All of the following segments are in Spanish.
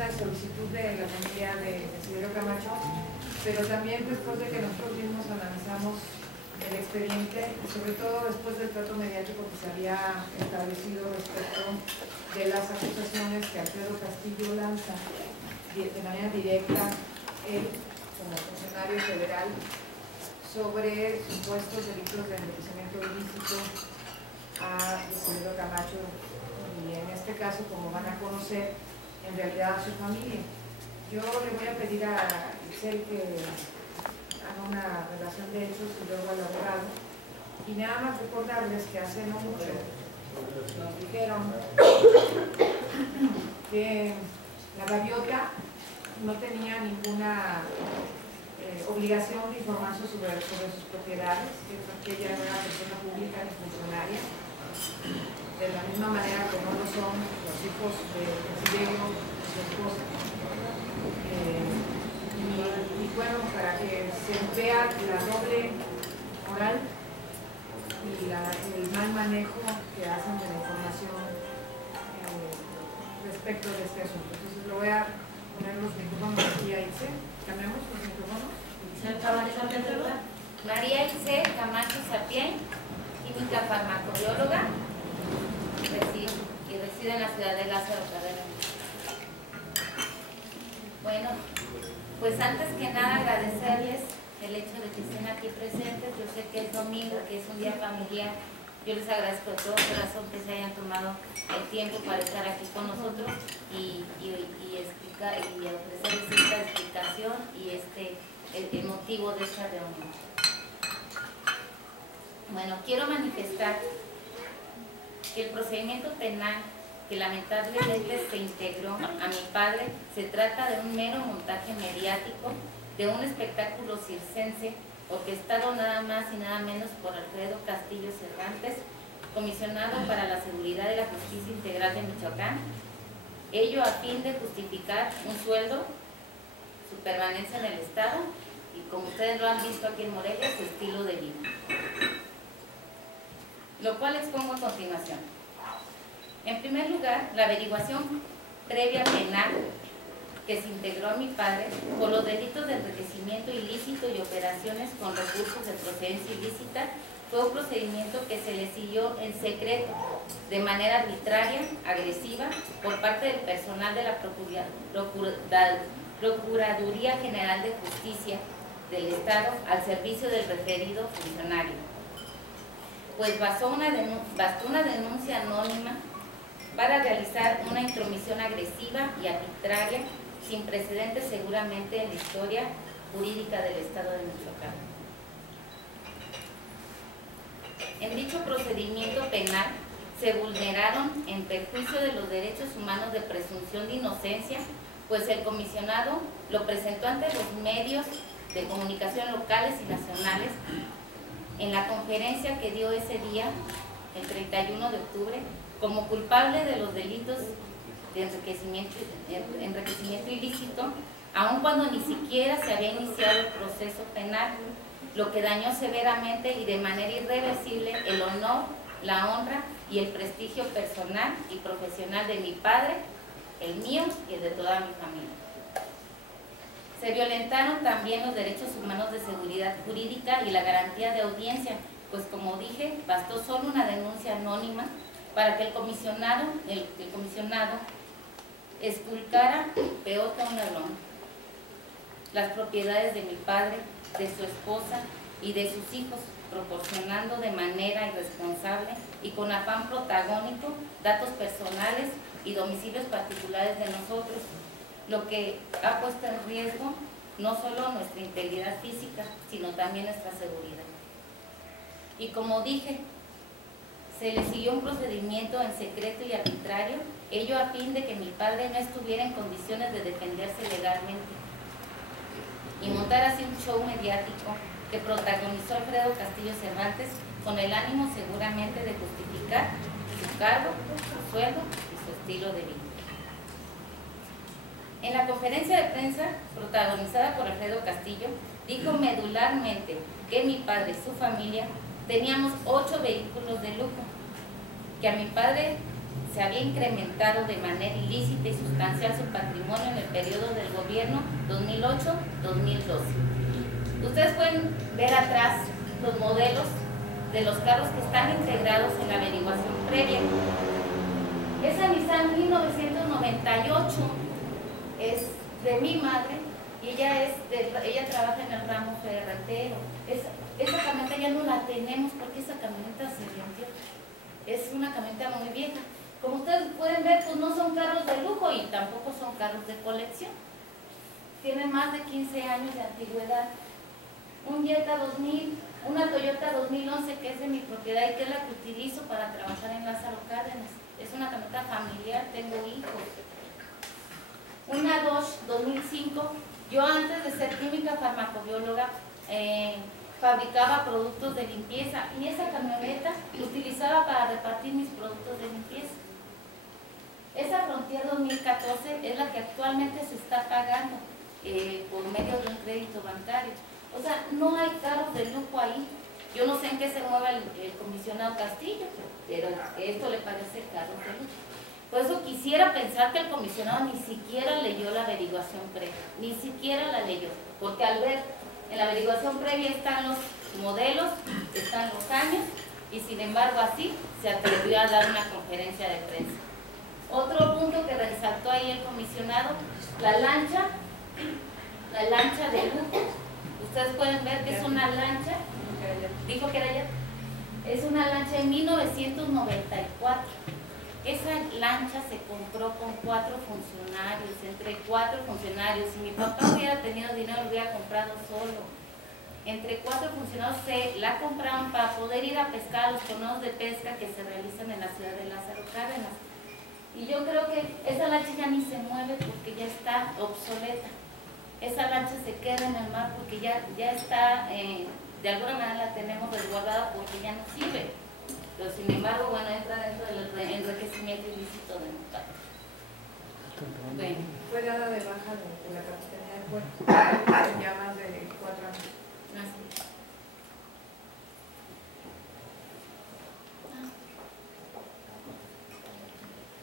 defensa de solicitud de la familia de Isidoro Camacho, pero también después de que nosotros mismos analizamos el expediente y sobre todo después del trato mediático que se había establecido respecto de las acusaciones que Alfredo Castillo lanza de manera directa, él como funcionario federal, sobre supuestos delitos de enriquecimiento ilícito a Isidoro Camacho y en este caso, como van a conocer, en realidad a su familia. Yo le voy a pedir a Itzel que haga una relación de hechos y luego al abogado, y nada más recordarles que hace no mucho nos dijeron que la gaviota no tenía ninguna obligación de informarse sobre sus propiedades, que ella no era persona pública ni funcionaria, de la misma manera que no lo son los hijos de Isidoro y su esposa. Y bueno, para que se vea la doble moral y el mal manejo que hacen de la información respecto de este asunto. Entonces lo voy a poner los micrófonos aquí a Itzel. Cambiamos los micrófonos. María Itzel Camacho Sapien, química farmacobióloga, y reside en la ciudad de Lázaro Cárdenas. Bueno, pues antes que nada agradecerles el hecho de que estén aquí presentes. Yo sé que es domingo, que es un día familiar. Yo les agradezco de todo corazón que se hayan tomado el tiempo para estar aquí con nosotros y explicar y ofrecerles esta explicación y el motivo de esta reunión. Bueno, quiero manifestar que el procedimiento penal que lamentablemente se integró a mi padre se trata de un mero montaje mediático de un espectáculo circense orquestado nada más y nada menos por Alfredo Castillo Cervantes, comisionado para la seguridad y la justicia integral de Michoacán, ello a fin de justificar un sueldo, su permanencia en el Estado y, como ustedes lo han visto aquí en Morelia, su estilo de vida. Lo cual expongo a continuación. En primer lugar, la averiguación previa penal que se integró a mi padre por los delitos de enriquecimiento ilícito y operaciones con recursos de procedencia ilícita fue un procedimiento que se le siguió en secreto, de manera arbitraria, agresiva, por parte del personal de la Procuraduría General de Justicia del Estado al servicio del referido funcionario. Pues bastó una denuncia anónima para realizar una intromisión agresiva y arbitraria sin precedentes seguramente en la historia jurídica del Estado de Michoacán. En dicho procedimiento penal se vulneraron en perjuicio de los derechos humanos de presunción de inocencia, pues el comisionado lo presentó ante los medios de comunicación locales y nacionales en la conferencia que dio ese día, el 31 de octubre, como culpable de los delitos de enriquecimiento ilícito, aun cuando ni siquiera se había iniciado el proceso penal, lo que dañó severamente y de manera irreversible el honor, la honra y el prestigio personal y profesional de mi padre, el mío y el de toda mi familia. Se violentaron también los derechos humanos de seguridad jurídica y la garantía de audiencia, pues como dije, bastó solo una denuncia anónima para que el comisionado esculcara, peor que un ladrón, las propiedades de mi padre, de su esposa y de sus hijos, proporcionando de manera irresponsable y con afán protagónico datos personales y domicilios particulares de nosotros, lo que ha puesto en riesgo no solo nuestra integridad física, sino también nuestra seguridad. Y como dije, se le siguió un procedimiento en secreto y arbitrario, ello a fin de que mi padre no estuviera en condiciones de defenderse legalmente y montar así un show mediático que protagonizó Alfredo Castillo Cervantes con el ánimo seguramente de justificar su cargo, su sueldo y su estilo de vida. En la conferencia de prensa protagonizada por Alfredo Castillo, dijo medularmente que mi padre y su familia teníamos 8 vehículos de lujo, que a mi padre se había incrementado de manera ilícita y sustancial su patrimonio en el periodo del gobierno 2008-2012. Ustedes pueden ver atrás los modelos de los carros que están integrados en la averiguación previa. Esa Nissan 1998 es de mi madre y ella trabaja en el ramo ferretero. Esa camioneta ya no la tenemos porque esa camioneta se vendió. Es una camioneta muy vieja. Como ustedes pueden ver, pues no son carros de lujo y tampoco son carros de colección. Tienen más de 15 años de antigüedad. Un Jetta 2000, una Toyota 2011 que es de mi propiedad y que es la que utilizo para trabajar en Lázaro Cárdenas. Es una camioneta familiar, tengo hijos. Una Dodge 2005. Yo antes de ser química farmacobióloga fabricaba productos de limpieza y esa camioneta utilizaba para repartir mis productos de limpieza. Esa Frontier 2014 es la que actualmente se está pagando por medio de un crédito bancario. O sea, no hay carros de lujo ahí. Yo no sé en qué se mueva el comisionado Castillo, pero esto le parece carro de lujo. Por eso quisiera pensar que el comisionado ni siquiera leyó la averiguación previa, ni siquiera la leyó, porque al ver en la averiguación previa están los modelos, están los años, y sin embargo así se atrevió a dar una conferencia de prensa. Otro punto que resaltó ahí el comisionado, la lancha de lujo. Ustedes pueden ver que es una lancha, dijo que era ya, es una lancha de 1994. Esa lancha se compró con 4 funcionarios, entre 4 funcionarios. Si mi papá hubiera tenido dinero, lo hubiera comprado solo. Entre 4 funcionarios se la compraron para poder ir a pescar a los torneos de pesca que se realizan en la ciudad de Lázaro Cárdenas. Y yo creo que esa lancha ya ni se mueve porque ya está obsoleta. Esa lancha se queda en el mar porque ya está, de alguna manera la tenemos resguardada porque ya no sirve. Pero sin embargo, bueno, entra dentro del enriquecimiento ilícito de mi padre. Bueno. Fue dada de baja de la Capitanía de Puerto ya más de 4 años. Así.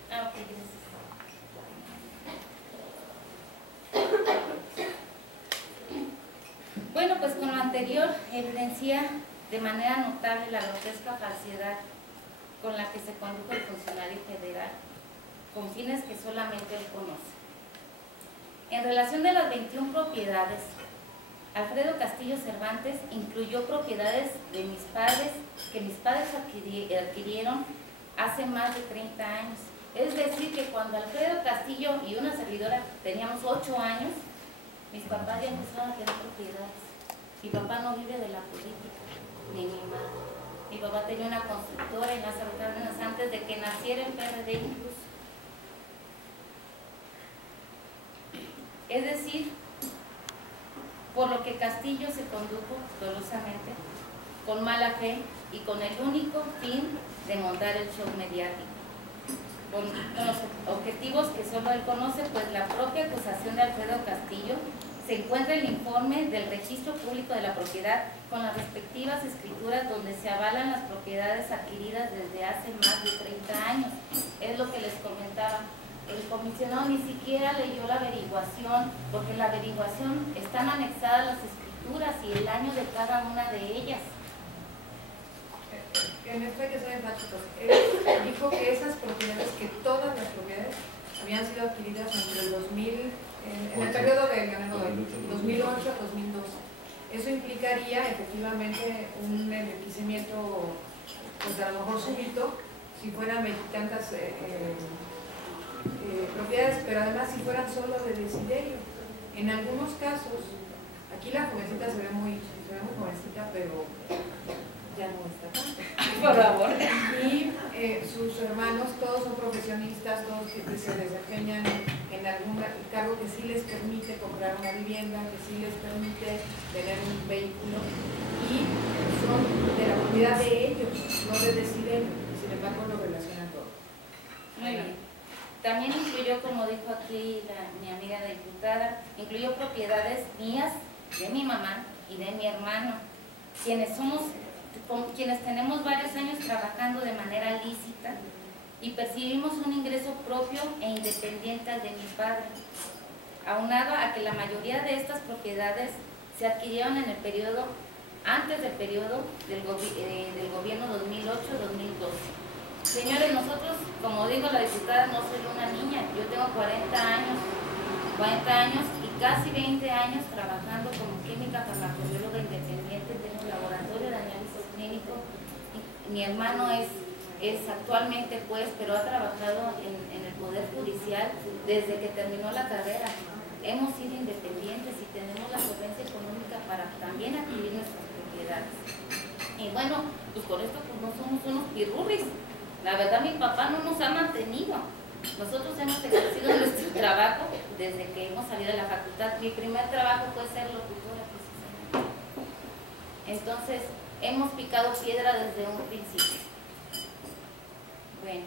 Ok, gracias. Bueno, pues con lo anterior evidencia de manera notable la grotesca falsedad con la que se condujo el funcionario federal, con fines que solamente él conoce. En relación de las 21 propiedades, Alfredo Castillo Cervantes incluyó propiedades de mis padres, que mis padres adquirieron hace más de 30 años. Es decir, que cuando Alfredo Castillo y una servidora teníamos 8 años, mis papás ya empezaron a tener propiedades. Mi papá no vive de la política, ni mi madre. Mi papá tenía una constructora en Lázaro Cárdenas antes de que naciera el PRD incluso. Es decir, por lo que Castillo se condujo dolosamente, con mala fe y con el único fin de montar el show mediático. Con los objetivos que solo él conoce, pues la propia acusación de Alfredo Castillo se encuentra en el informe del Registro Público de la Propiedad con las respectivas escrituras donde se avalan las propiedades adquiridas desde hace más de 30 años. Es lo que les comentaba. El comisionado ni siquiera leyó la averiguación, porque en la averiguación están anexadas las escrituras y el año de cada una de ellas. En esto hay que ser enfáticos. Él dijo que esas propiedades, que todas las propiedades habían sido adquiridas entre el 2000, en el periodo de 2008 a 2012. Eso implicaría efectivamente un enriquecimiento, pues a lo mejor súbito, si fueran veintitantas propiedades, pero además si fueran solo de desiderio. En algunos casos, aquí la jovencita se ve muy jovencita, pero ya no está tanto. Por favor. Y sus hermanos, todos son profesionistas, todos que se desempeñan en algún cargo que sí les permite comprar una vivienda, que sí les permite tener un vehículo, y son de la propiedad de ellos, no de desiderio, y sin embargo lo relacionan todo. Muy bien. También incluyó, como dijo aquí mi amiga diputada, incluyó propiedades mías, de mi mamá y de mi hermano, quienes tenemos varios años trabajando de manera lícita y percibimos un ingreso propio e independiente al de mi padre, aunado a que la mayoría de estas propiedades se adquirieron en el periodo, antes del periodo del gobierno 2008-2012. Señores, nosotros, como digo la diputada, no soy una niña, yo tengo 40 años y casi 20 años trabajando como química farmacobióloga independiente, tengo un laboratorio de análisis clínico, mi hermano es actualmente juez, pero ha trabajado en el Poder Judicial desde que terminó la carrera. Hemos sido independientes y tenemos la solvencia económica para también adquirir nuestras propiedades. Y bueno, pues con esto pues no somos unos pirurris. La verdad mi papá no nos ha mantenido. Nosotros hemos ejercido nuestro trabajo desde que hemos salido de la facultad. Mi primer trabajo fue ser locutora precisamente. Entonces, hemos picado piedra desde un principio. Bueno.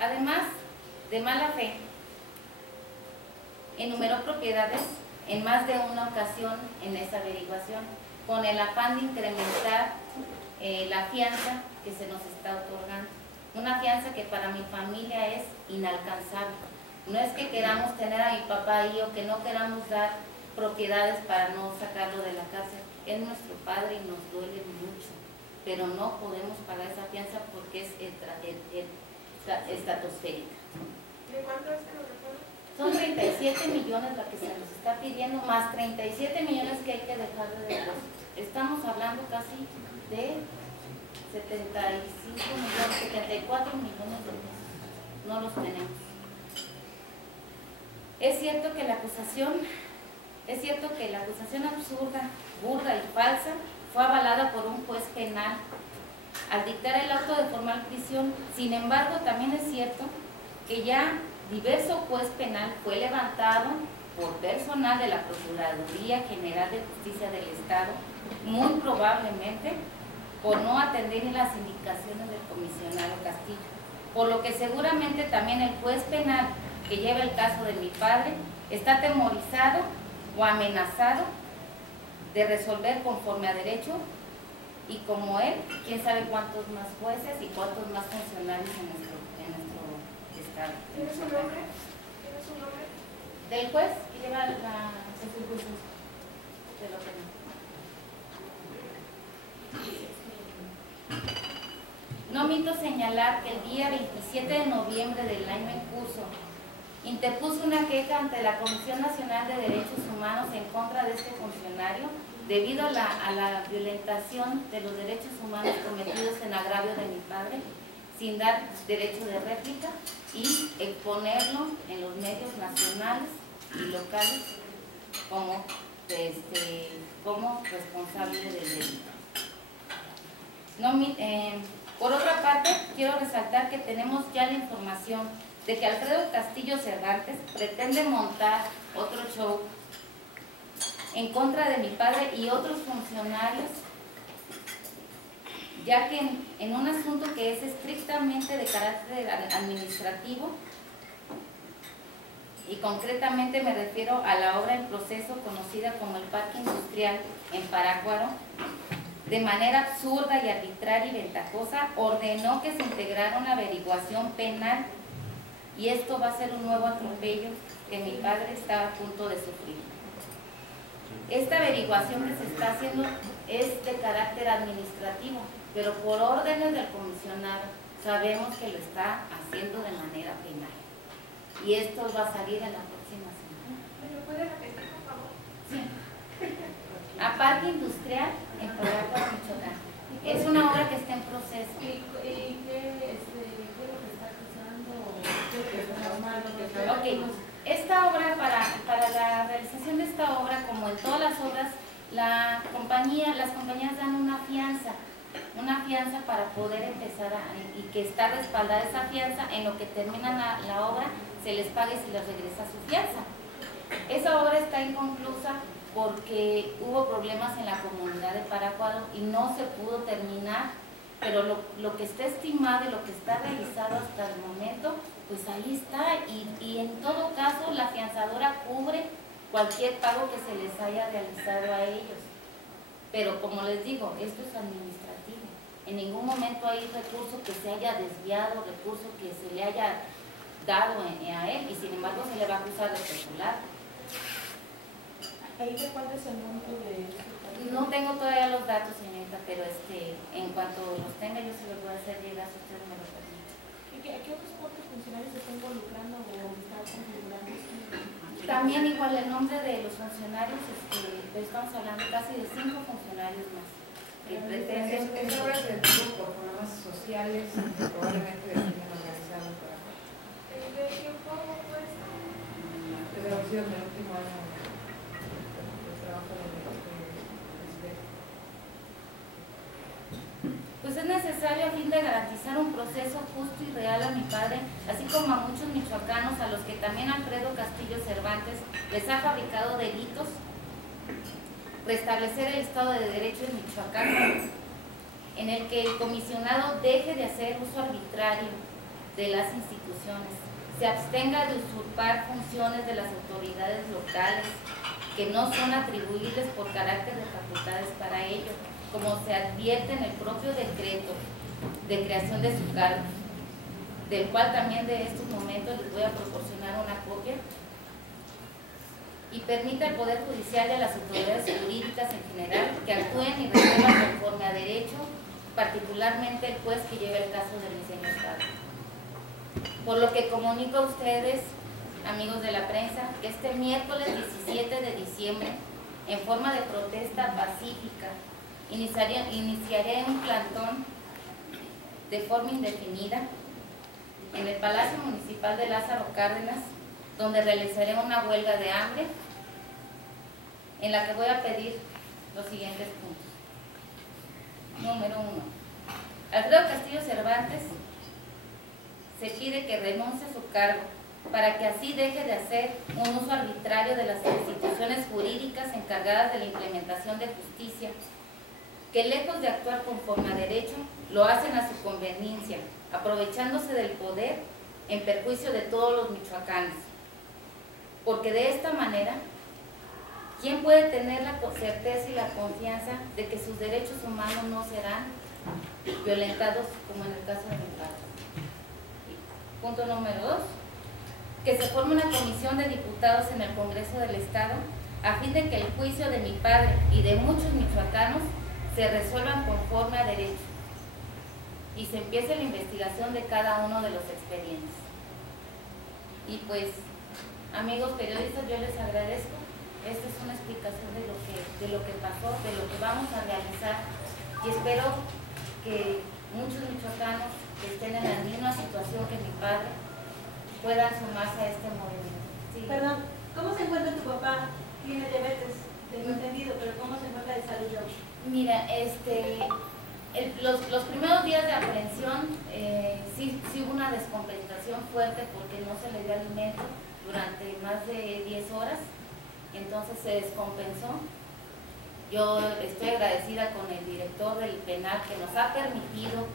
Además de mala fe, enumeró propiedades en más de una ocasión en esa averiguación, con el afán de incrementar la fianza que se nos está otorgando. Una fianza que para mi familia es inalcanzable. No es que queramos tener a mi papá ahí o que no queramos dar propiedades para no sacarlo de la cárcel. Es nuestro padre y nos duele mucho, pero no podemos pagar esa fianza porque es estratosférica. ¿De cuánto es que lo recuerdo? Son 37 millones la que se nos está pidiendo, más 37 millones que hay que dejar de depósito. Estamos hablando casi de 75 millones, 74 millones de pesos. No los tenemos. Es cierto que la acusación absurda, burda y falsa fue avalada por un juez penal al dictar el auto de formal prisión. Sin embargo, también es cierto que ya diverso juez penal fue levantado por personal de la Procuraduría General de Justicia del Estado, muy probablemente por no atender las indicaciones del comisionado Castillo, por lo que seguramente también el juez penal que lleva el caso de mi padre está atemorizado o amenazado de resolver conforme a derecho, y como él, quién sabe cuántos más jueces y cuántos más funcionarios en nuestro estado. ¿Tienes un nombre? ¿Tienes un nombre? Del juez que lleva de lo que no omito señalar que el día 27 de noviembre del año en curso interpuso una queja ante la Comisión Nacional de Derechos Humanos en contra de este funcionario debido a la violentación de los derechos humanos cometidos en agravio de mi padre, sin dar derecho de réplica y exponerlo en los medios nacionales y locales como responsable del delito. Por otra parte, quiero resaltar que tenemos ya la información de que Alfredo Castillo Cervantes pretende montar otro show en contra de mi padre y otros funcionarios, ya que en un asunto que es estrictamente de carácter administrativo, y concretamente me refiero a la obra en proceso conocida como el Parque Industrial en Parácuaro, de manera absurda y arbitraria y ventajosa, ordenó que se integrara una averiguación penal, y esto va a ser un nuevo atropello que mi padre estaba a punto de sufrir. Esta averiguación que se está haciendo es de carácter administrativo, pero por órdenes del comisionado sabemos que lo está haciendo de manera penal. Y esto va a salir en la próxima semana. ¿Me lo puede repetir, por favor? Sí. A Parque Industrial en Parácuaro, Michoacán. Es una obra que está en proceso. ¿Y qué es lo que está acusando? ¿Qué está mal? Ok, esta obra, para la realización de esta obra, como en todas las obras, las compañías dan una fianza para poder empezar y que está respaldada esa fianza. En lo que termina la obra, se les pague y se les regresa su fianza. Esa obra está inconclusa porque hubo problemas en la comunidad de Parácuaro y no se pudo terminar, pero lo que está estimado y lo que está realizado hasta el momento, pues ahí está, y en todo caso la fianzadora cubre cualquier pago que se les haya realizado a ellos. Pero como les digo, esto es administrativo. En ningún momento hay recurso que se haya desviado, recurso que se le haya dado a él, y sin embargo se le va a acusar de especular. ¿Ahí de cuál es el monto de eso? No tengo todavía los datos, señorita, pero en cuanto los tenga yo se los voy a hacer llegar si usted me lo permite. ¿Y a qué otros cuantos funcionarios se está involucrando o está configurando esto? También igual el nombre de los funcionarios, estamos hablando casi de 5 funcionarios más. Que pretenden... Esa obra se detuvo por problemas sociales, probablemente de crimen organizado por acá. ¿De tiempo cuesta? Desde la opción del último año de trabajo del presidente. Pues es necesario a fin de garantizar un proceso justo y real a mi padre, así como a muchos michoacanos a los que también Alfredo Castillo Cervantes les ha fabricado delitos, restablecer el Estado de Derecho en Michoacán, en el que el comisionado deje de hacer uso arbitrario de las instituciones, se abstenga de usurpar funciones de las autoridades locales que no son atribuibles por carácter de facultades para ello, como se advierte en el propio decreto de creación de su cargo, del cual también de estos momentos les voy a proporcionar una copia, y permita al Poder Judicial y a las autoridades jurídicas en general que actúen y resuelvan conforme a derecho, particularmente el juez que lleva el caso del señor Estado. Por lo que comunico a ustedes, amigos de la prensa, que este miércoles 17 de diciembre, en forma de protesta pacífica, iniciaré un plantón de forma indefinida en el Palacio Municipal de Lázaro Cárdenas, donde realizaré una huelga de hambre en la que voy a pedir los siguientes puntos. Número 1. Alfredo Castillo Cervantes se pide que renuncie a su cargo para que así deje de hacer un uso arbitrario de las instituciones jurídicas encargadas de la implementación de justicia, que lejos de actuar conforme a derecho, lo hacen a su conveniencia, aprovechándose del poder en perjuicio de todos los michoacanos. Porque de esta manera, ¿quién puede tener la certeza y la confianza de que sus derechos humanos no serán violentados como en el caso de mi padre? Punto número 2. Que se forme una comisión de diputados en el Congreso del Estado a fin de que el juicio de mi padre y de muchos michoacanos se resuelvan conforme a derecho y se empiece la investigación de cada uno de los expedientes. Y pues, amigos periodistas, yo les agradezco. Esta es una explicación de lo que pasó, de lo que vamos a realizar, y espero que muchos michoacanos que estén en la misma situación que mi padre puedan sumarse a este movimiento. Sí. Perdón, ¿cómo se encuentra tu papá? Tiene diabetes, tengo entendido, pero ¿cómo se encuentra de salud hoy? Mira, los primeros días de aprehensión sí hubo una descompensación fuerte porque no se le dio alimento durante más de 10 horas, entonces se descompensó. Yo estoy agradecida con el director del penal que nos ha permitido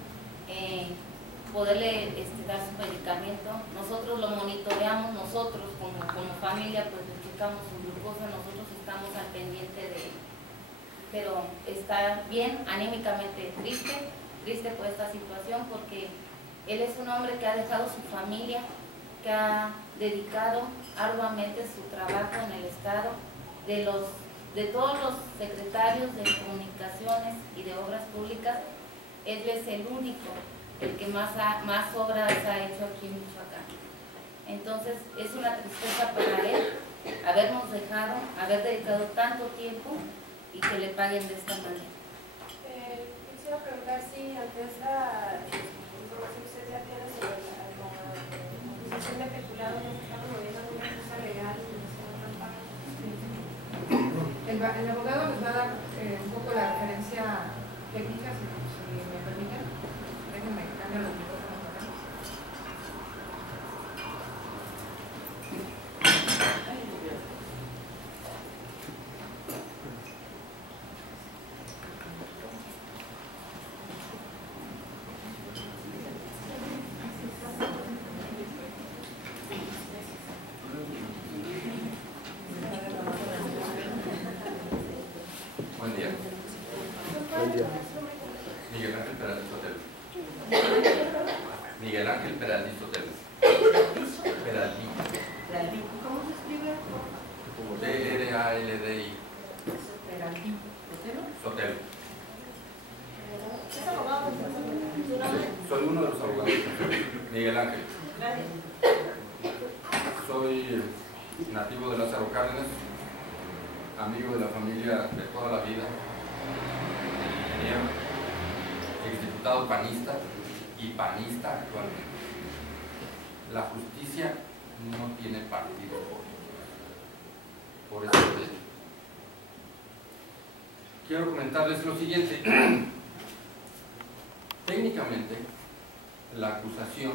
poderle dar su medicamento. Nosotros lo monitoreamos, nosotros como familia pues le checamos su glucosa, nosotros estamos al pendiente de él. Pero está bien, anímicamente triste por esta situación, porque él es un hombre que ha dejado su familia, que ha dedicado arduamente su trabajo en el Estado, de todos los secretarios de comunicaciones y de obras públicas. Él es el único, el que más obras ha hecho aquí en Michoacán. Entonces es una tristeza para él habernos dejado, haber dedicado tanto tiempo y que le paguen de esta manera. Quisiera preguntar si ante esta información que usted ya tiene sobre la composición de peculado, nos estamos moviendo alguna cosa legal y nos están pagando. El abogado nos va a dar un poco la referencia técnica, si me permiten. Déjenme cambiar los micrófonos para acá. Buen día. Miguel Ángel Peralta. Peraldi Sotelo. Peraldi. ¿Cómo se escribe? Peraldi Sotelo. ¿Es abogado? ¿Tu Sí, nombre? soy uno de los abogados. Miguel Ángel. Gracias. Soy nativo de Lázaro Cárdenas, amigo de la familia de toda la vida, exdiputado panista y panista actualmente. La justicia no tiene partido por eso. Quiero comentarles lo siguiente. Técnicamente, la acusación,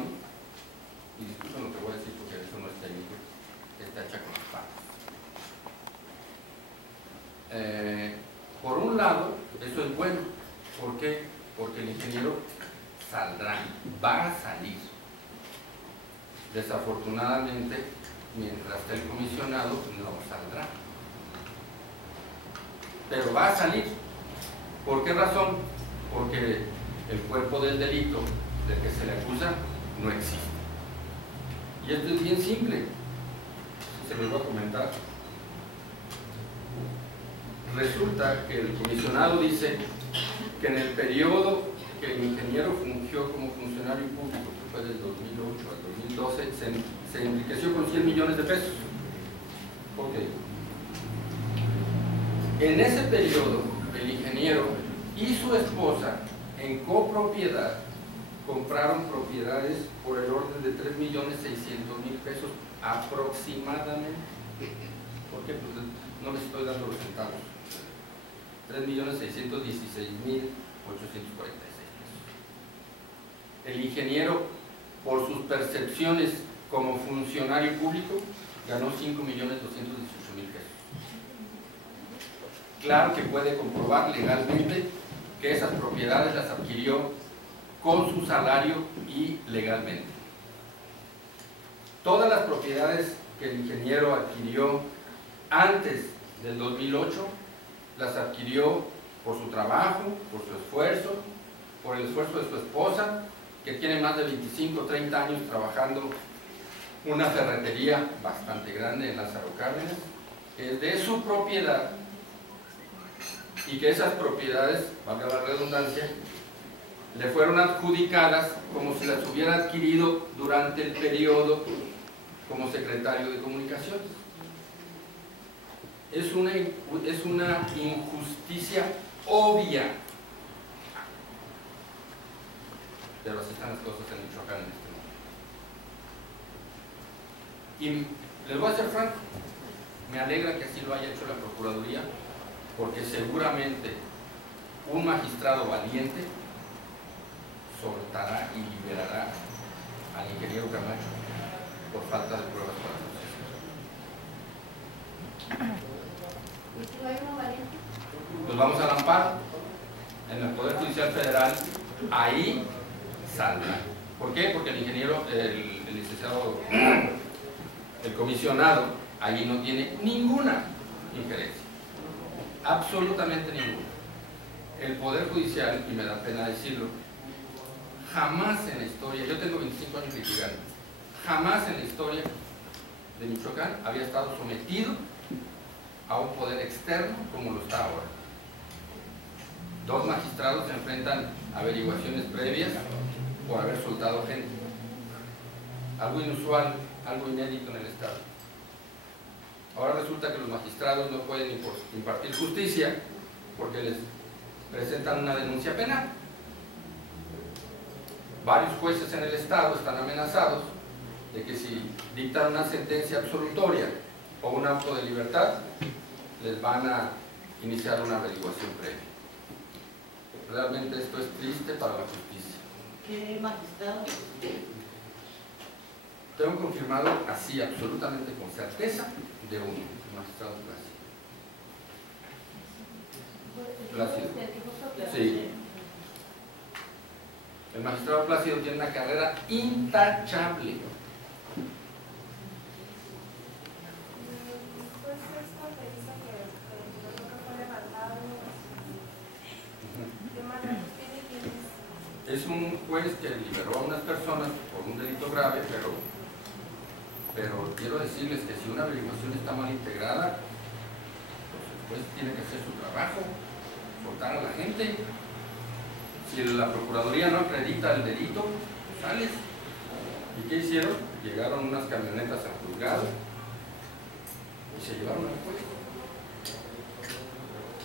y disculpen lo que voy a decir porque eso no es técnico, está hecha con las patas. Por un lado, eso es bueno. ¿Por qué? Porque el ingeniero saldrá, va a salir. Desafortunadamente, mientras esté el comisionado, no saldrá. Pero va a salir. ¿Por qué razón? Porque el cuerpo del delito del que se le acusa no existe. Y esto es bien simple. Se lo voy a comentar. Resulta que el comisionado dice que en el periodo que el ingeniero fungió como funcionario público, que fue del 2008 al 2012, se enriqueció con 100 millones de pesos. Ok. En ese periodo, el ingeniero y su esposa, en copropiedad, compraron propiedades por el orden de 3.600.000 pesos aproximadamente. ¿Por qué? Pues no les estoy dando los centavos. 3.616.846 pesos. El ingeniero, por sus percepciones como funcionario público, ganó 5.218.000 pesos. Claro que puede comprobar legalmente que esas propiedades las adquirió con su salario y legalmente. Todas las propiedades que el ingeniero adquirió antes del 2008 las adquirió por su trabajo, por su esfuerzo, por el esfuerzo de su esposa, que tiene más de 25 o 30 años trabajando una ferretería bastante grande en Lázaro Cárdenas, que es de su propiedad, y que esas propiedades, valga la redundancia, le fueron adjudicadas como si las hubiera adquirido durante el periodo como secretario de Comunicaciones. Es una injusticia obvia, pero así están las cosas en Michoacán en este momento. Y les voy a ser franco, me alegra que así lo haya hecho la Procuraduría, porque seguramente un magistrado valiente soltará y liberará al ingeniero Camacho por falta de pruebas para procesar. ¿Y tú hay uno valiente? Pues vamos al amparo en el Poder Judicial Federal, ahí saldrá. ¿Por qué? Porque el ingeniero, el licenciado, el comisionado, ahí no tiene ninguna injerencia, absolutamente ninguna. El Poder Judicial, y me da pena decirlo, jamás en la historia, yo tengo 25 años litigando, jamás en la historia de Michoacán había estado sometido a un poder externo como lo está ahora. Dos magistrados se enfrentan a averiguaciones previas por haber soltado gente. Algo inusual, algo inédito en el Estado. Ahora resulta que los magistrados no pueden impartir justicia porque les presentan una denuncia penal. Varios jueces en el Estado están amenazados de que si dictan una sentencia absolutoria o un auto de libertad, les van a iniciar una averiguación previa. Realmente esto es triste para la justicia. ¿Qué magistrado? Tengo confirmado así, absolutamente con certeza, de uno, el magistrado Plácido. Sí. El magistrado Plácido tiene una carrera intachable. Pues esto que dice que creo que fue levantado, ¿qué mandatos tiene? ¿Quién es? Es un juez que liberó a unas personas por por un delito grave, pero quiero decirles que si una averiguación está mal integrada, pues el juez tiene que hacer su trabajo, soltar a la gente. Si la Procuraduría no acredita el delito, sales. ¿Y qué hicieron? Llegaron unas camionetas al juzgado y se llevaron al juez.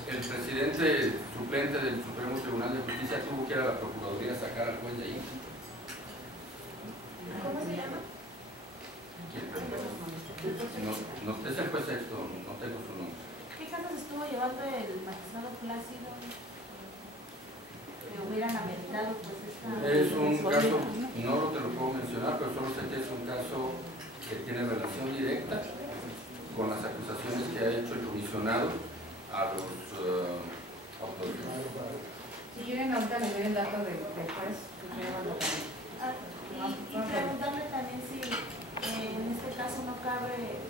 El presidente suplente del Supremo Tribunal de Justicia tuvo que ir a la Procuraduría a sacar al juez de ahí. ¿Cómo se llama? No, es el juez sexto, no tengo su nombre. ¿Qué casos estuvo llevando el magistrado Plácido que hubieran ameritado pues esta... Es un caso, no te lo puedo mencionar, pero solo sé que es un caso que tiene relación directa con las acusaciones que ha hecho el comisionado a los autores. Si quieren, ahorita les doy el dato del juez. Y preguntarle también si en este caso no cabe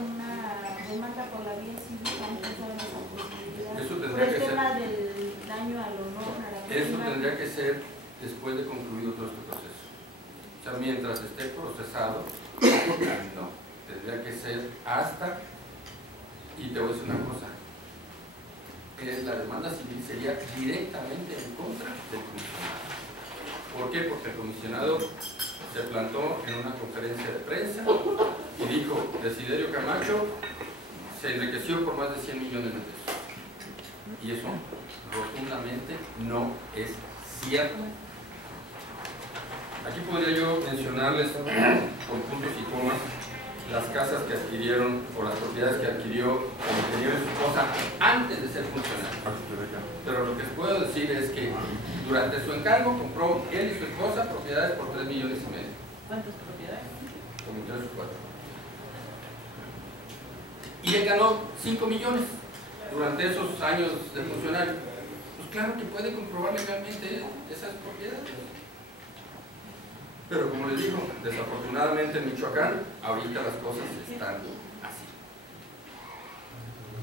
una demanda por la vía civil, aunque saben esa posibilidad. Eso Por tendría el que tema ser, del daño al honor, a la eso víctima. tendría que ser después de concluido todo este proceso. O sea, mientras esté procesado, no. Tendría que ser hasta, y te voy a decir una cosa, que la demanda civil sería directamente en contra del comisionado. ¿Por qué? Porque el comisionado se plantó en una conferencia de prensa y dijo, Desiderio Camacho se enriqueció por más de 100 millones de pesos. Y eso rotundamente no es cierto. Aquí podría yo mencionarles con puntos y comas las casas que adquirieron o las propiedades que adquirió el ingeniero y su esposa antes de ser funcionario. Pero lo que les puedo decir es que durante su encargo compró él y su esposa propiedades por 3,5 millones. ¿Cuántas propiedades? Como 3 o 4. Y él ganó 5 millones durante esos años de funcionario. Pues claro que puede comprobar legalmente esas propiedades. Pero como les digo, desafortunadamente en Michoacán, ahorita las cosas están así.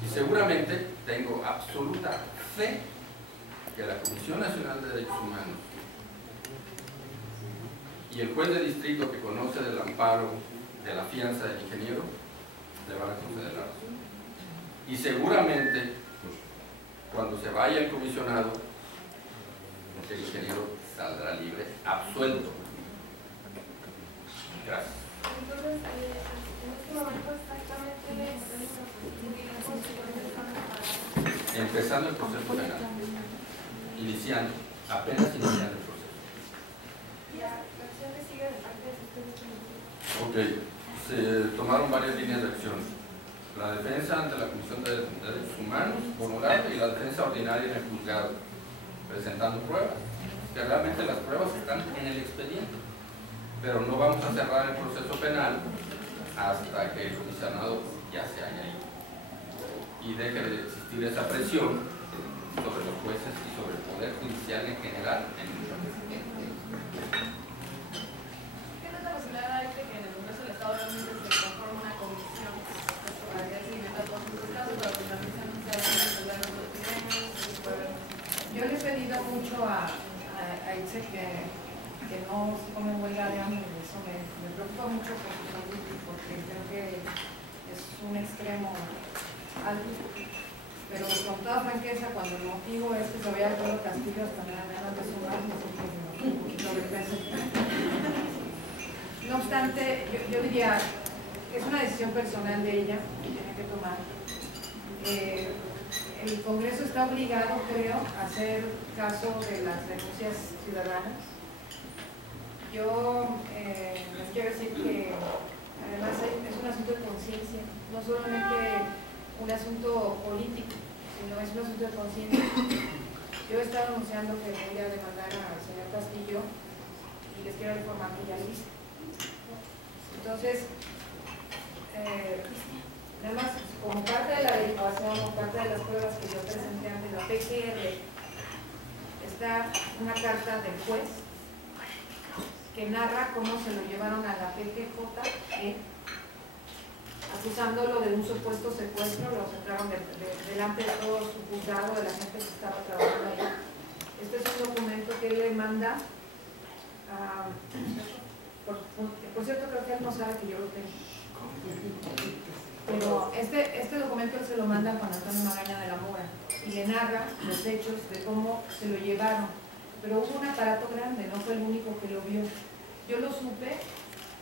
Y seguramente tengo absoluta fe que la Comisión Nacional de Derechos Humanos y el juez de distrito que conoce del amparo de la fianza del ingeniero le van a conceder la razón. Y seguramente, cuando se vaya el comisionado, el ingeniero saldrá libre, absuelto. Gracias. Entonces, en este momento exactamente Empezando el proceso penal. Apenas iniciando el proceso. ¿y la acción que sigue de parte de ustedes? Ok, se tomaron varias líneas de acción. La defensa ante la Comisión de Derechos Humanos, por un lado, y la defensa ordinaria en el juzgado, presentando pruebas. Que realmente las pruebas están en el expediente. Pero no vamos a cerrar el proceso penal hasta que el comisionado ya se haya ido y deje de existir esa presión sobre los jueces y sobre el Poder Judicial en general en Michoacán. ¿Qué tanta posibilidad hay de que en el Congreso del Estado realmente se conforme una comisión para que se inventa todos estos casos, para que también se resuelvan los problemas? Yo le he pedido mucho a Itze que no se pone huelga de hambre, eso me preocupa mucho porque creo que es un extremo alto, pero con toda franqueza, cuando el motivo es que se vaya a Pedro Castillo, hasta me dan ganas de sumar, un poquito de peso. No obstante, yo diría, es una decisión personal de ella que tiene que tomar. El Congreso está obligado, creo, a hacer caso de las denuncias ciudadanas. Yo les quiero decir que además es un asunto de conciencia, no solamente un asunto político, sino es un asunto de conciencia. Yo he estado anunciando que voy a demandar al señor Castillo y les quiero informar que ya lo hice. Entonces, nada más como parte de la averiguación, como parte de las pruebas que yo presenté ante la PGR, está una carta del juez que narra cómo se lo llevaron a la PGJ, acusándolo de un supuesto secuestro, lo sacaron delante de todo su juzgado, de la gente que estaba trabajando ahí. Este es un documento que él le manda a Por cierto, creo que él no sabe que yo lo tengo. Pero este documento él se lo manda a Juan Antonio Magaña de la Mora y le narra los hechos de cómo se lo llevaron. Pero hubo un aparato grande, no fue el único que lo vio. Yo lo supe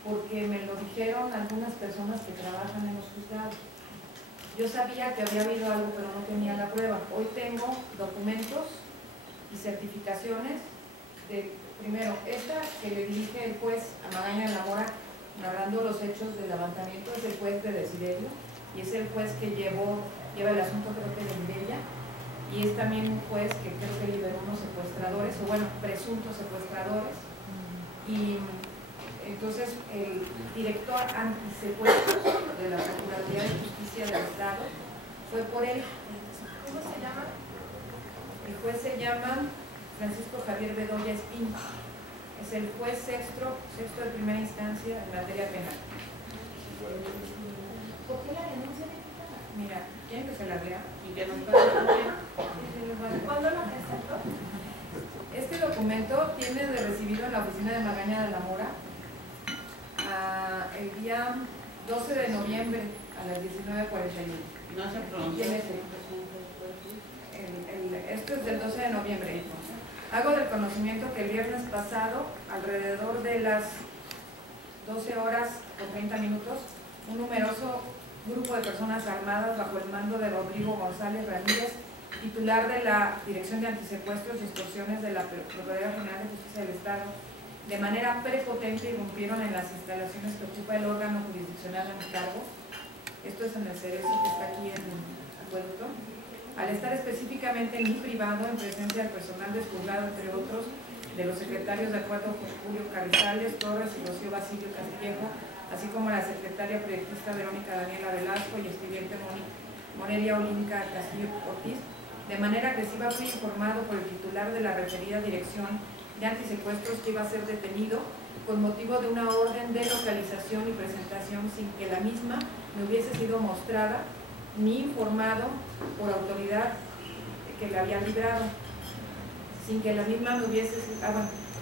porque me lo dijeron algunas personas que trabajan en los juzgados. Yo sabía que había habido algo, pero no tenía la prueba. Hoy tengo documentos y certificaciones de, primero, esta que le dirige el juez a Magaña de la Mora, narrando los hechos del levantamiento, es el juez de Desiderio, y es el juez que lleva el asunto, creo que de Mireya, y es también un juez que creo que liberó unos secuestradores, o bueno, presuntos secuestradores, y entonces el director antisecuestros de la Procuraduría de Justicia del Estado fue por él. ¿Cómo se llama? El juez se llama Francisco Javier Bedoya Espín. Es el juez sexto de primera instancia en materia penal. ¿Por qué la denuncia? Mira, ¿quieren que se la lea? Y que nos pase también. ¿Cuándo lo presentó? Este documento tiene de recibido en la oficina de Magaña de la Mora el día 12 de noviembre a las 19:41. No se pronuncia. ¿Quién es esto es del 12 de noviembre. Hago del conocimiento que el viernes pasado, alrededor de las 12 horas con 30 minutos, un numeroso grupo de personas armadas bajo el mando de Rodrigo González Ramírez, titular de la Dirección de Antisecuestros y Extorsiones de la Procuraduría General de Justicia del Estado, de manera prepotente irrumpieron en las instalaciones que ocupa el órgano jurisdiccional a mi cargo. Esto es en el Cerezo, que está aquí en Acueducto. Al estar específicamente en mi privado, en presencia del personal del juzgado, entre otros, de los secretarios de acuerdo Julio Carrizales Torres y Rocío Basilio Castillejo, así como la secretaria proyectista Verónica Daniela Velasco y escribiente Morelia Olímpica Castillo Ortiz, de manera agresiva fui informado por el titular de la referida Dirección de Antisecuestros que iba a ser detenido con motivo de una orden de localización y presentación sin que la misma me hubiese sido mostrada ni informado por autoridad que la había librado, sin que la misma me hubiese sido,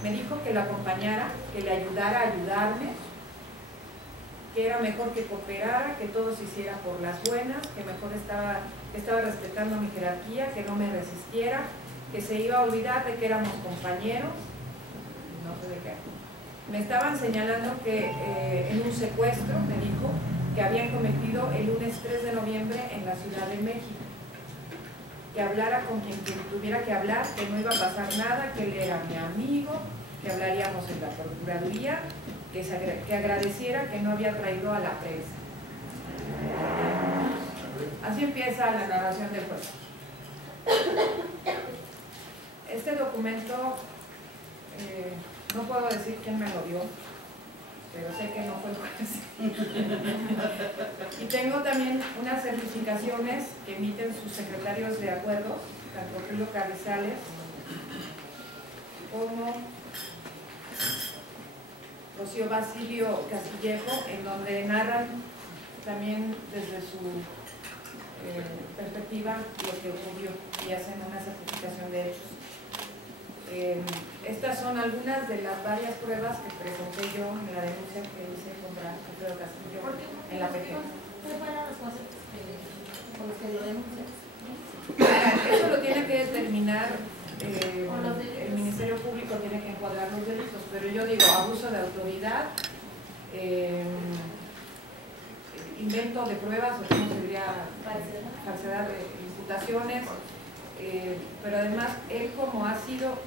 me dijo que la acompañara, que le ayudara a ayudarme, que era mejor que cooperara, que todo se hiciera por las buenas, que mejor estaba respetando mi jerarquía, que no me resistiera, que se iba a olvidar de que éramos compañeros, no sé de qué. Me estaban señalando que en un secuestro, me dijo, que habían cometido el lunes 3 de noviembre en la Ciudad de México, que hablara con quien tuviera que hablar, que no iba a pasar nada, que él era mi amigo, que hablaríamos en la Procuraduría, que agradeciera que no había traído a la prensa. Así empieza la narración del juez. Este documento, no puedo decir quién me lo dio, pero sé que no fue el juez. Y tengo también unas certificaciones que emiten sus secretarios de acuerdos, tanto Julio Carrizales como Rocío Basilio Castillejo, en donde narran también desde su perspectiva lo que ocurrió y hacen una certificación de hechos. Estas son algunas de las varias pruebas que presenté yo en la denuncia que hice contra Alfredo Castillo en la PG. ¿Cuáles fueron los conceptos por los que lo denuncias? Eso lo tiene que determinar el Ministerio Público, tiene que encuadrar los delitos, pero yo digo abuso de autoridad, invento de pruebas, o como se diría, falsedad de imputaciones, pero además él, como ha sido,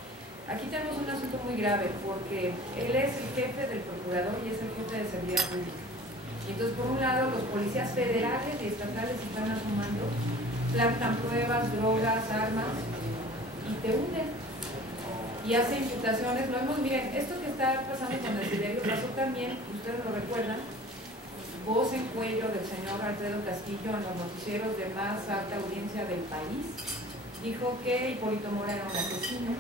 aquí tenemos un asunto muy grave, porque él es el jefe del procurador y es el jefe de seguridad pública. Y entonces, por un lado, los policías federales y estatales están asumando, plantan pruebas, drogas, armas, y te hunden. Y hace imputaciones. Lo hemos, miren, esto que está pasando con Desiderio pasó también, ustedes lo recuerdan, voz en cuello del señor Alfredo Castillo en los noticieros de más alta audiencia del país. Dijo que Hipólito Mora era un asesino,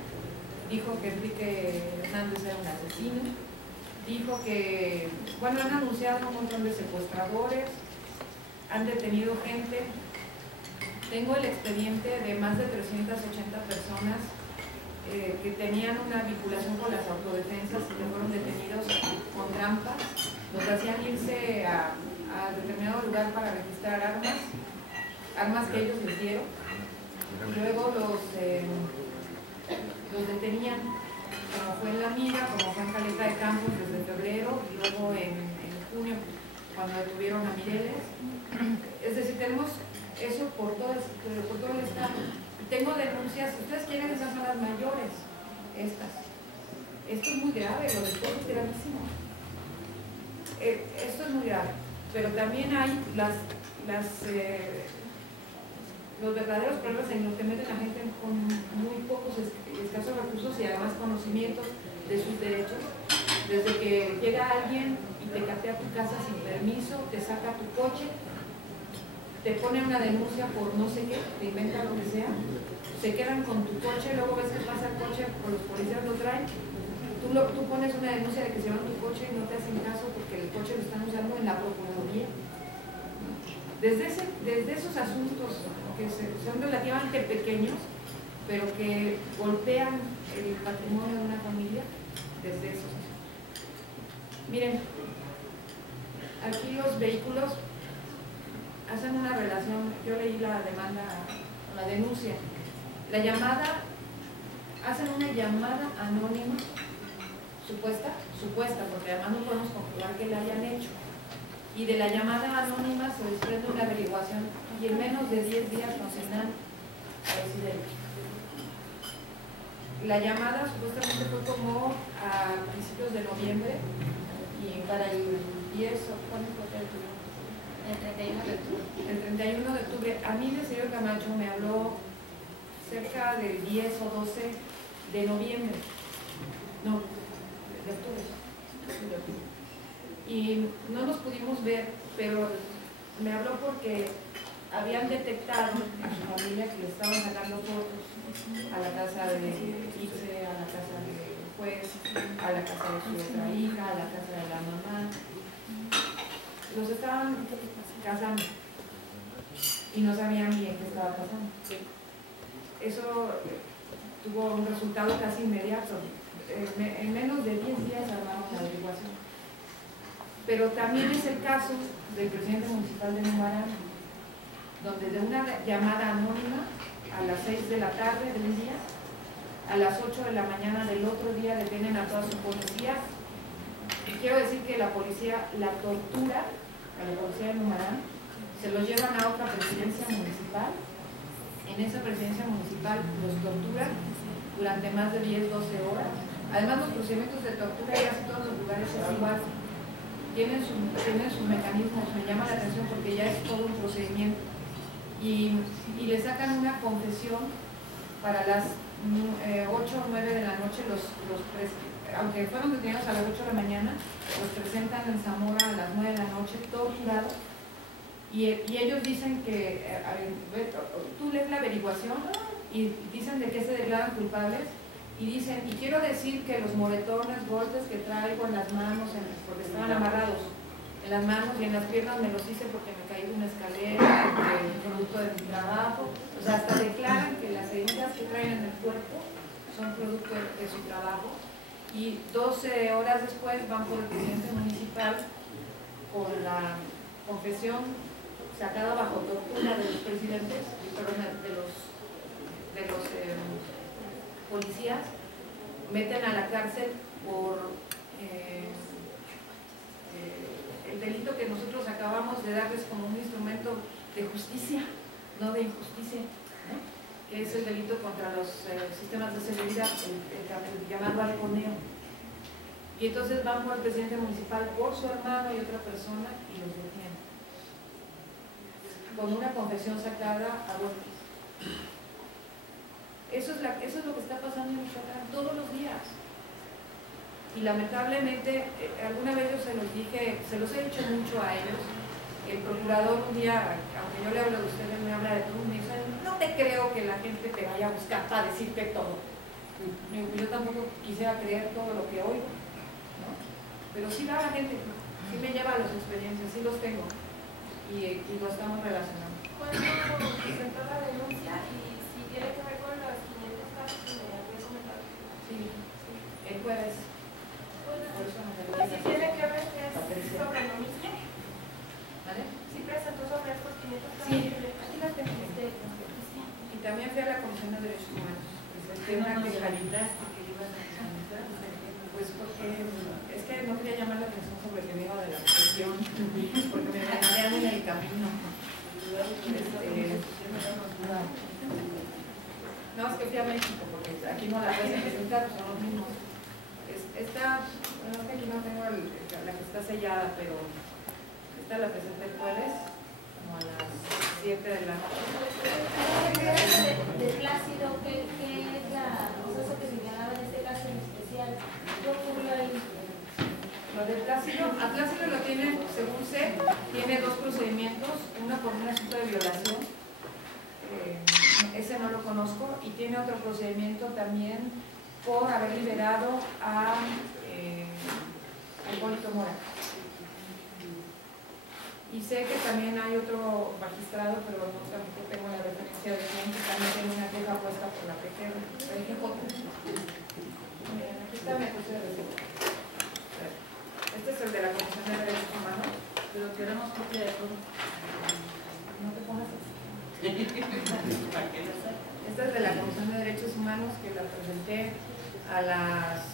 dijo que Enrique Hernández era un asesino, dijo que, bueno, han anunciado un montón de secuestradores, han detenido gente. Tengo el expediente de más de 380 personas que tenían una vinculación con las autodefensas y que fueron detenidos con trampas. Los hacían irse a determinado lugar para registrar armas que ellos les dieron. Y luego los detenían, como fue en La Mira, como fue en Caleta de Campos desde febrero, y luego en junio, cuando detuvieron a Mireles. Es decir, tenemos eso por todo el estado. Tengo denuncias, si ustedes quieren, esas son las mayores, estas. Esto es muy grave, lo de todo es gravísimo. Esto es muy grave, pero también hay los verdaderos problemas en los que meten a gente con muy pocos escasos recursos y además conocimientos de sus derechos. Desde que llega alguien y te captea tu casa sin permiso, te saca tu coche, te pone una denuncia por no sé qué, te inventa lo que sea, se quedan con tu coche, luego ves que pasa el coche, por los policías lo traen, tú pones una denuncia de que se llevan tu coche y no te hacen caso porque el coche lo están usando en la Procuraduría. Desde esos asuntos que son relativamente pequeños, pero que golpean el patrimonio de una familia, desde esos asuntos. Miren, aquí los vehículos hacen una relación. Yo leí la demanda, la denuncia, la llamada, hacen una llamada anónima, supuesta, porque además no podemos comprobar que la hayan hecho, y de la llamada anónima se desprende una averiguación y en menos de 10 días consignan a Residente. La llamada supuestamente fue como a principios de noviembre y para el 10 o ¿cuándo fue el 31 de octubre? El 31 de octubre. A mí el señor Camacho me habló cerca del 10 o 12 de noviembre. No, de octubre. Y no nos pudimos ver, pero me habló porque habían detectado en su familia que le estaban sacando fotos a la casa de Ixe, a la casa del juez, a la casa de su otra hija, a la casa de la mamá. Los estaban casando y no sabían bien qué estaba pasando. Eso tuvo un resultado casi inmediato. En menos de 10 días armamos la averiguación. Pero también es el caso del presidente municipal de Nubarán, donde de una llamada anónima a las 6 de la tarde de un día, a las 8 de la mañana del otro día detienen a toda su policía. Y quiero decir que la policía la tortura, a la policía de Nubarán, se los llevan a otra presidencia municipal. En esa presidencia municipal los torturan durante más de 10-12 horas. Además, los procedimientos de tortura en casi todos los lugares es igual. Tienen sus mecanismos, me llama la atención porque ya es todo un procedimiento. Y le sacan una confesión para las 8 o 9 de la noche, aunque fueron detenidos a las 8 de la mañana, los presentan en Zamora a las 9 de la noche, torturados. Y ellos dicen que, tú lees la averiguación y dicen de qué se declaran culpables. Y dicen, y quiero decir que los moretones, golpes que traigo en las manos, porque estaban amarrados en las manos y en las piernas, me los hice porque me caí de una escalera, producto de mi trabajo. O sea, hasta declaran que las heridas que traen en el cuerpo son producto de su trabajo. Y 12 horas después van por el presidente municipal con la confesión sacada bajo tortura de los presidentes, perdón, de los policías, meten a la cárcel por el delito que nosotros acabamos de darles como un instrumento de justicia, no de injusticia, ¿no? Que es el delito contra los sistemas de seguridad, el llamado halconeo. Y entonces van por el presidente municipal, por su hermano y otra persona, y los detienen con una confesión sacada a golpes. Eso es lo que está pasando en Michoacán todos los días. Y lamentablemente, alguna vez yo se los dije, se los he dicho mucho a ellos. El procurador un día, aunque yo le hablo de ustedes, me habla de todo, me dice, no te creo que la gente te vaya a buscar para decirte todo. Yo tampoco quisiera creer todo lo que oigo, ¿no? Pero sí va la gente, sí me lleva los expedientes, sí los tengo. Y lo estamos relacionando. ¿Cuándo presentó la denuncia y si tiene que ver con los 500 caso que me había comentado. Sí, el jueves. Por eso me refiero. Si tiene que ver que es sobre lo mismo, ¿Vale? si presentó sobre estos 500 Sí. aquí las tengo. Y también fui a la Comisión de Derechos Humanos. Presenté una queja. Pues porque es que no quería llamar la atención sobre el que me iba de la represión, porque me marean en el camino. No, es que fui a México, porque aquí no la pueden presentar, son los mismos. Esta, bueno, es que aquí no tengo la que está sellada, pero esta la presenté el jueves, como a las 7 de la noche. De Plácido, ¿qué es la proceso que señalaba en este caso en especial? ¿Qué ocurrió ahí? Lo de Plácido, a Plácido lo tiene, según sé, tiene dos procedimientos, uno por un asunto de violación, ese no lo conozco, y tiene otro procedimiento también por haber liberado a Hipólito Mora. Y sé que también hay otro magistrado, pero no tampoco tengo la referencia de quién, que también tiene una queja puesta por la PGR. Aquí está mi acusación de recibo. Este es el de la Comisión de Derechos Humanos, pero queremos copia de todo. No te pongas así. Esta es de la Comisión de Derechos Humanos, que la presenté a las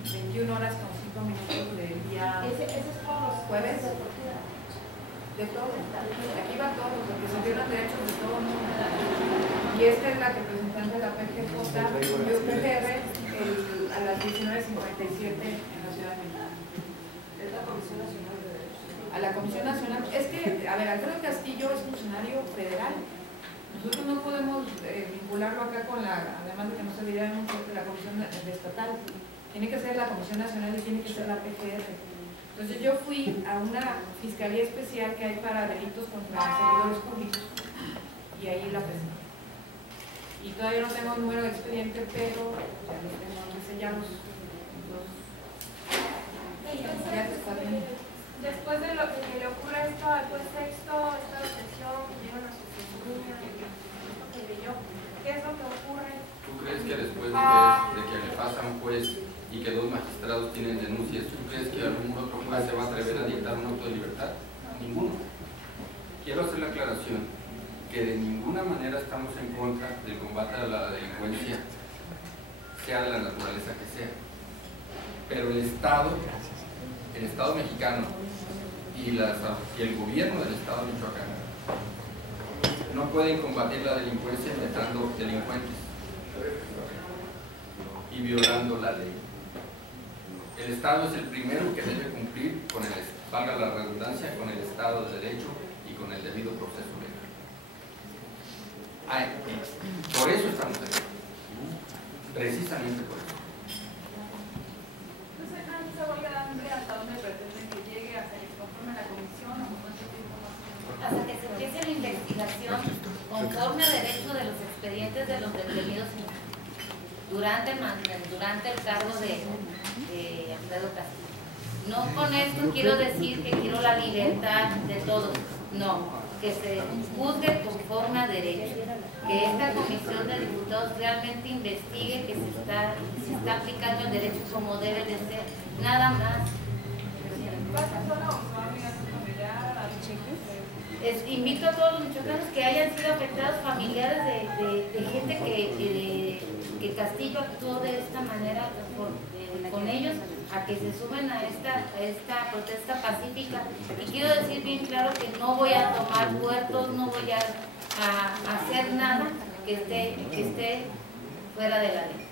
21 horas con 5 minutos del día Ese es por los jueves. De todo. Aquí va todo, porque se dieron derechos de todo el mundo. Y esta es la que presenté ante la PGR a las 19:57 en la Ciudad de México. Es la Comisión Nacional de Derechos. A la Comisión Nacional. Es que, a ver, Alfredo Castillo es funcionario federal. Nosotros no podemos vincularlo acá con la, además de que no se diría en la Comisión Estatal. Tiene que ser la Comisión Nacional y tiene que ser la PGR. Entonces yo fui a una fiscalía especial que hay para delitos contra servidores públicos y ahí la presenté. Y todavía no tengo el número de expediente, pero ya los tengo sellados. Entonces, ya está bien. Después de lo que le ocurre esto al juez Sexto, esta obsesión que llevan a su testimonio, esto que leyó, ¿qué es lo que ocurre? ¿Tú crees que después de que le pasa a un juez y que dos magistrados tienen denuncias, ¿tú crees que algún otro juez se va a atrever a dictar un auto de libertad? Ninguno. Quiero hacer la aclaración que de ninguna manera estamos en contra del combate a la delincuencia, sea de la naturaleza que sea. Pero el Estado mexicano y el gobierno del Estado de Michoacán no pueden combatir la delincuencia inventando delincuentes y violando la ley. El Estado es el primero que debe cumplir con valga la redundancia, con el Estado de Derecho y con el debido proceso legal. Por eso estamos aquí. Precisamente por eso. Entonces, esa huelga de hambre, ¿hasta dónde pretenden que llegue? ¿Hasta que se conforme la comisión o cuánto tiempo más? Hasta que se empiece la investigación conforme a derecho de los expedientes de los detenidos durante el cargo de Alfredo Castillo. No con esto quiero decir que quiero la libertad de todos, no, que se juzgue conforme a derecho, que esta comisión de diputados realmente investigue que se está aplicando el derecho como debe de ser, nada más. ¿Va a ser sola o se va a obligar a su familiar a Invito a todos los michoacanos que hayan sido afectados, familiares de gente que Castillo actuó de esta manera con ellos, a que se sumen a esta protesta pacífica. Y quiero decir bien claro que no voy a tomar puertos, no voy a hacer nada que esté fuera de la ley.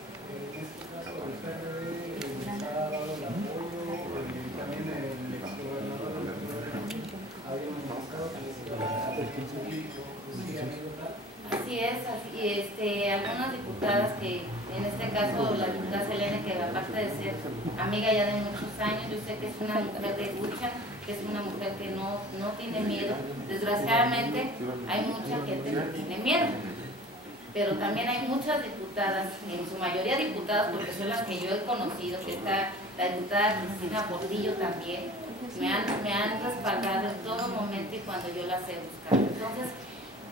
Así es, algunas diputadas que, en este caso la diputada Selene, que aparte de ser amiga ya de muchos años, yo sé que es una mujer de lucha, que es una mujer que no tiene miedo. Desgraciadamente hay mucha gente que tiene miedo, pero también hay muchas diputadas, en su mayoría diputadas, porque son las que yo he conocido, que está la diputada Cristina Portillo también, me han respaldado en todo momento y cuando yo las he buscado. Entonces,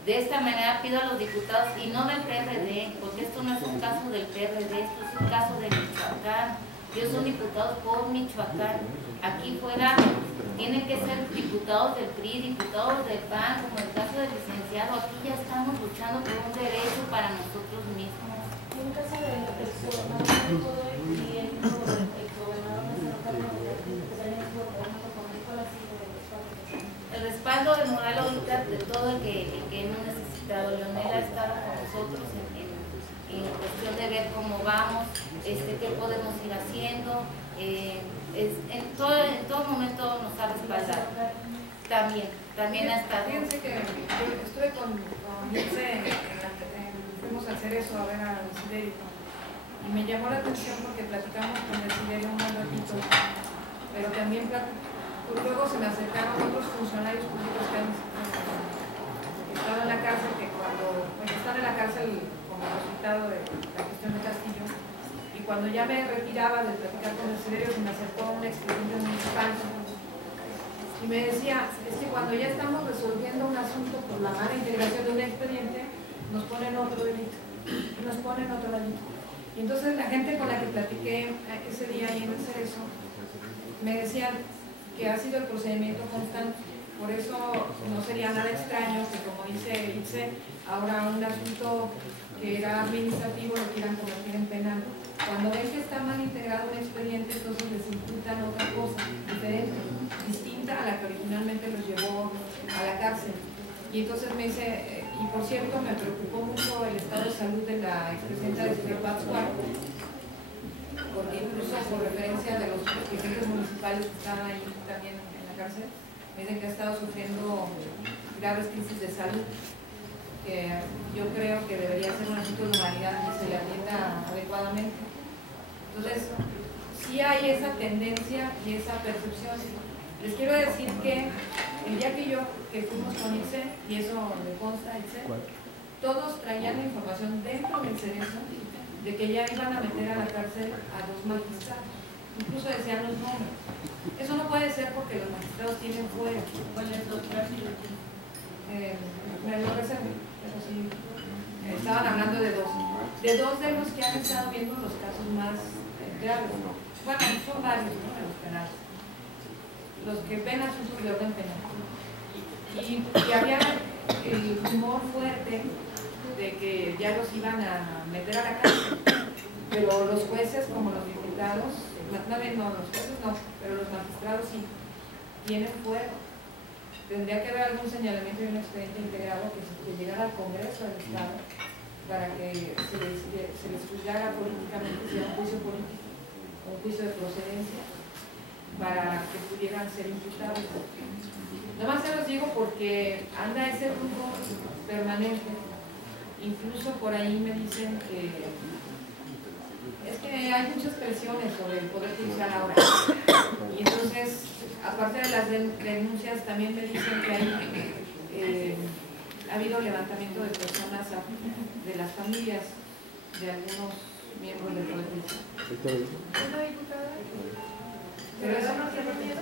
De esta manera pido a los diputados, y no del PRD, porque esto no es un caso del PRD, esto es un caso de Michoacán. Ellos son diputados por Michoacán. Aquí fuera tienen que ser diputados del PRI, diputados del PAN, como el caso del licenciado. Aquí ya estamos luchando por un derecho para nosotros mismos. En el caso del exgobernador y el exgobernador Lázaro Cárdenas, que también estuvo trabajando con Nicolás y de los padres. El respaldo de moral ahorita de todo el que hemos necesitado. Leonel ha estado con nosotros en cuestión de ver cómo vamos, qué podemos ir haciendo. En todo momento nos ha respaldado. También ha estado. Fíjense que yo estuve con Ilse, fuimos a hacer eso, a ver a Desiderio, y me llamó la atención porque platicamos con Desiderio un buen ratito, pero también luego se me acercaron otros funcionarios públicos que estaban en la cárcel, que están en la cárcel como resultado de la cuestión de Castillo. Y cuando ya me retiraba de platicar con el Desiderio, se me acercó un expediente municipal y me decía, es que cuando ya estamos resolviendo un asunto por la mala integración de un expediente, nos ponen otro delito, nos ponen otro delito. Y entonces la gente con la que platiqué ese día ahí en el Cerezo, me decían que ha sido el procedimiento constante. Por eso no sería nada extraño que, como dice Ilse, ahora un asunto que era administrativo lo quieran convertir en penal. Cuando ven que está mal integrado un expediente, entonces les imputan otra cosa diferente, distinta a la que originalmente los llevó a la cárcel. Y entonces me dice, y por cierto me preocupó mucho el estado de salud de la expresidenta de Ciudad Pátzcuaro, porque incluso por referencia de los dirigentes municipales que estaban ahí también en la cárcel, me dicen que ha estado sufriendo graves crisis de salud, que yo creo que debería ser un asunto de humanidad que se le atienda adecuadamente. Entonces, sí hay esa tendencia y esa percepción. Les quiero decir que el día que fuimos con Ilse, y eso le consta a Ilse, todos traían la información dentro del Cerezo de que ya iban a meter a la cárcel a 2 magistrados. Incluso decían los nombres. Eso no puede ser porque los magistrados tienen fuera. ¿Cuál es la otra? Me lo reservo, pero sí. Estaban hablando de 2. De 2 de los que han estado viendo los casos más graves. Bueno, son varios, ¿no? De los penales. Los que ven asuntos de orden penal. Y había el rumor fuerte de que ya los iban a meter a la cárcel, pero los jueces como los diputados, no, los jueces no, pero los magistrados sí, tienen fuero. Tendría que haber algún señalamiento y un expediente integrado que llegara al Congreso del Estado para que se les juzgara políticamente, si era un juicio político o un juicio de procedencia, para que pudieran ser imputados. Nomás se los digo porque anda ese rumbo permanente. Incluso por ahí me dicen que es que hay muchas presiones sobre el Poder Judicial ahora. Y entonces, aparte de las denuncias, también me dicen que ha habido levantamiento de personas de las familias de algunos miembros del Poder Judicial. Pero eso no tiene miedo.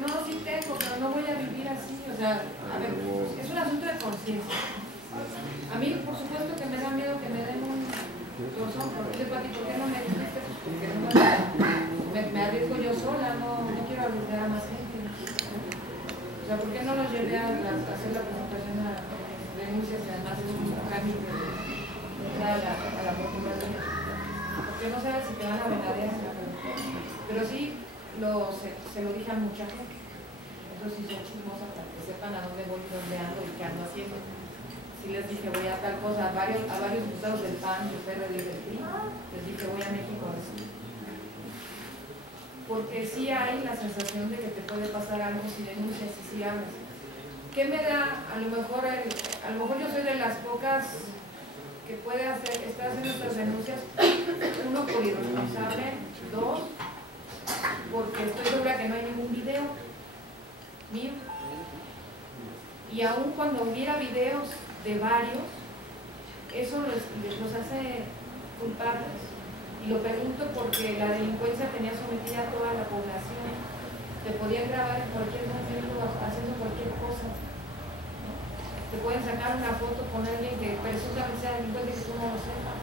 No, sí tengo, pero no voy a vivir así. O sea, a ver, es un asunto de conciencia. A mí, por supuesto, que me da miedo que me den un torzón. ¿Por qué no me dijiste? Porque no me arriesgo yo sola, no quiero arriesgar a más gente. O sea, ¿por qué no los llevé a hacer la presentación a denuncias y además es un trámite a la Procuraduría? Porque no sabes si te van a venadear. Pero sí, se lo dije a mucha gente. Eso sí son chismosas para que sepan a dónde voy, dónde ando y qué ando haciendo. Sí les dije voy a tal cosa, a varios diputados del PAN, del PRD, del PRI, les dije voy a México a decir. Porque sí hay la sensación de que te puede pasar algo si denuncias y si hablas. ¿Qué me da? A lo mejor yo soy de las pocas que puede estar haciendo estas denuncias, 1, por irresponsable, 2, porque estoy segura que no hay ningún video mío. Y aun cuando hubiera videos de varios, eso los hace culpables. Y lo pregunto porque la delincuencia tenía sometida a toda la población. Te podían grabar en cualquier momento haciendo cualquier cosa. te pueden sacar una foto con alguien que presuntamente sea delincuente y que tú no lo sepas.